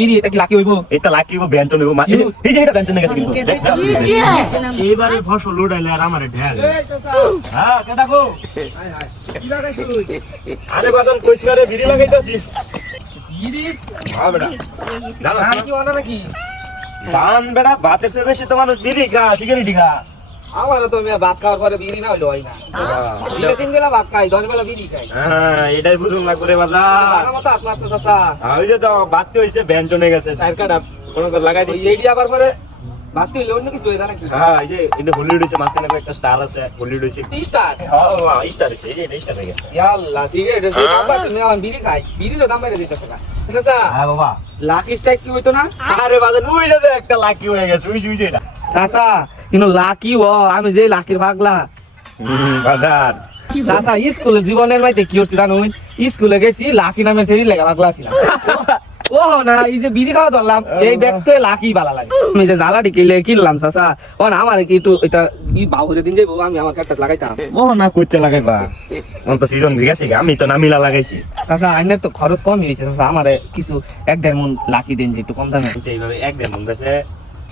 বিড়ি এটা কি লাকি হইবো? এটা লাকি হইবো ব্যঞ্জন হইবো এই যে এটা ব্যঞ্জন গেছে কিন্তু এইবারে ফসল উড়াইলে আর আমারে ঢেল হ্যাঁ কেডা গো কি লাগাইছ তুই? আরে বাদন কইছ না রে বিড়ি লাগাইতাছি বিড়ি হ্যাঁ বেটা জানো আর কি ওনা নাকি? দান বেটা ভাতের চেয়ে বেশি তো মানুষ বিড়ি খা সিগারেট খা আমারও তো মেয়ে ভাত খাওয়ার পরে বিড়ি না হইলো হয় না। দিনে 3 বেলা ভাত খাই 10 বেলা বিড়ি খাই। হ্যাঁ এটাই বুঝুন না করে বাজার আমার মতো আপনার তো চাচা ওই যে তো বাতি হইছে ব্যঞ্জন হয়ে গেছে চার কাটা কোন করে লাগাই ওই দিছি এইডি আবার পরে ভাত হইলে অন্য কিছু হইতা নাকি? হ্যাঁ এই যে এটা হলিউড হইছে মাঝখানে একটা স্টার আছে হলিউড হইছে 30 টাকা হ্যাঁ স্টার হইছে এই যে এটা স্টার হয়ে গেছে ইয়াল্লাহ সিগারেটের যে দাম বাড়ছে না আমি বিড়ি খাই বিড়িরও দাম বাইরে দিতেছ না চাচা হ্যাঁ বাবা লাকি স্ট্রাইক কি হইতো না? আরে বাজার ওই যে একটা লাকি হয়ে গেছে ওই যে এটা চাচা লাকি ও আমি যে লাকির ভাগলা বাজার চাচা স্কুলের জীবনের মাইতে কি হচ্ছে জানুন স্কুলে গেছি লাকি নামের সেরি লেখা ভাগলা ছিলাম ও না এই যে বিড়ি খাওয়া ধরলাম এই ব্যক্তি লাকি বালা লাগে আমি যে জ্বালাটি কিনলাম চাচা ও না আমার কি একটু এটা ই বাবুরে দিন যাইবো আমি আমার কাটটা লাগাইতাম ও না কইতে লাগাইবা অন্ত সিজন গেছে আমি তো নামিলা লাগাইছি চাচা আইনের তো খরচ কম হয়েছে চাচা আমার কিছু 1-1.5 মন লাকি দিন যে একটু কম দামে এইভাবে এক দেড় মন গেছে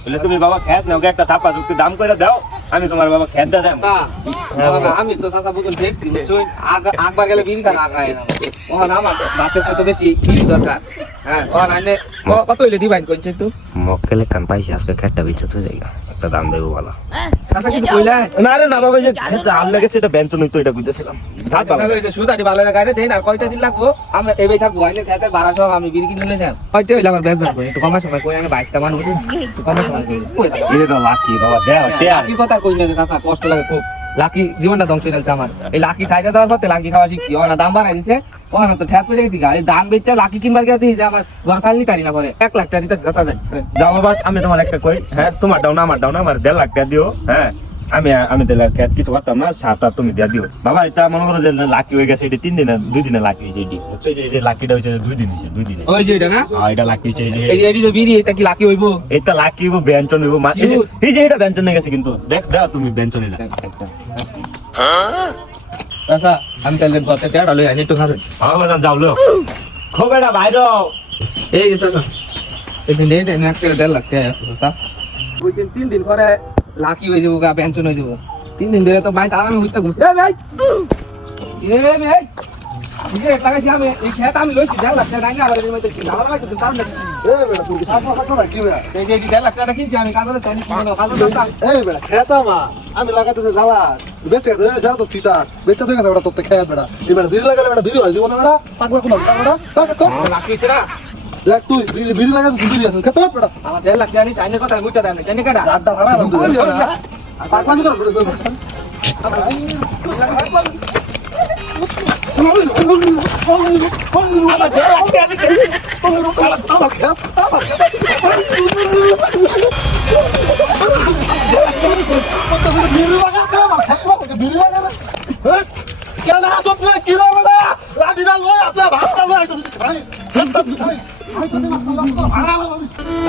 বলে তুমি বাবা খেত নাও একটা থাপা যুক্তি দাম করে দাও আমি তোমার বাবা খেত দা দেব আমি তো চাচা বুঝুন দেখছি বুঝছেন আগবার গেলে বিড়ি খান আগায় না ও না আমার বাতের সাথে বেশি বিড়ি দরকার হ্যাঁ ও আইনে কত হইলে দিবাইন কোন একটু মক্কেলে কান পাইছি আজকে খেতটা বিচতে হয়ে যাইগা একটা দাম দেবো বলা চাচা কিছু কইলা না রে না বাবা যে খেতটা আম লেগেছে এটা বেঞ্চন হইতো এটা বুঝতেছিলাম ধাত বাবা চাচা সুতাটি ভালো না গাড়ি দেন আর কয়টা দিন লাগবো আমি এবেই থাকবো আইনের খেতের ভাড়া সহ আমি বিড়ি কিনে নিয়ে যাই কয়টা হইলে আমার বেশ লাগবে একটু কমার সময় কই আমি 22টা মানুষ একটু কমার সময় কই এটা লাকি বাবা দেও লাকি কথা কই না চাচা কষ্ট লাগে খুব লাকি জীবনটা ধ্বংস হয়ে যাচ্ছে আমার এই লাকি খাইতে দেওয়ার পর লাকি খাওয়া শিখছি ও না দাম বাড়াই দিছে ও না তো ঠ্যাপ পেয়ে গেছি গাড়ি দান বেচা লাকি কিনবার গেছি যে আমার ঘর চালনি তারি না পরে 1 লাখ টাকা দিতেছে চাচা যাই যাও বাবা আমি তোমার একটা কই হ্যাঁ তোমার দাও না আমার 1.5 লাখ টাকা দিও হ্যাঁ আমি 1.5 লাখ কিছু করতাম না সাতটা তুমি দিয়া দিও বাবা এটা মনে করো যে লাকি হয়ে গেছে এটা 3 দিনে 2 দিনে লাকি হয়েছে এটি বুঝছো যে লাকিটা হয়েছে 2 দিন হয়েছে 2 দিনে ওই যে এটা না এটা লাকি হয়েছে এই যে বিড়ি এটা কি লাকি হইবো এটা লাকি হইবো ব্যঞ্জন হইবো এই যে এটা ব্যঞ্জন হয়ে গেছে কিন্তু দেখ দাও তুমি ব্যঞ্জন এটা চাচা আমি তাহলে ঘরতে টাকা লই আনি একটু খাবেন হ্যাঁ বাজান যাও লো খুব এটা বাইরে এই যে চাচা এই যে নেট নেট করে 1.5 লাখ টাকা আছে চাচা বুঝছেন 3 দিন পরে লাকি হয়ে যাবো গা পেনশন হয়ে যাবো 3 দিন ধরে তো ভাই তার আমি বুঝতে ঘুরছি এ ভাই এই লাগাইছি আমি এই খেত আমি লইছি 1.5 লাখ টাকা আইনা আবার এর মধ্যে কি ভালো লাগে তো তার না এ বেটা তুই কাজ না কি বেটা এই যে 1.5 লাখ টাকা কিনছি আমি কাজে তো আমি কিনো কাজে তো এই বেটা খেতা মা আমি লাগাতেছে জ্বালা বেচে গেছে জ্বালা তো সিটা বেচে তো গেছে বেটা তোর খেত বেটা এই বেটা বিড়ি লাগালে বেটা বিড়ি হয় জীবনে বেটা পাগলা কোন বেটা তাকে তো লাকি সেরা দেখ তুই বিড়ি লাগাতে বিড়ি আছে খেতে বেটা আমার 1.5 লাখ টাকা নি চাইনে কথা মুইটা দেন না কেন কাটা আড্ডা ভাড়া দাও পাগলা কি করে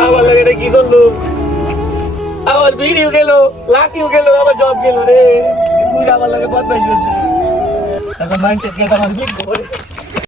আমার লাগে এটা কি করলো আমার ভিডিও গেল লাকিও গেল আমার জব গেল রে তুই আমার লাগে বদমাইশ করছিস এখন মাইন্ডসেট কে আমার কি করে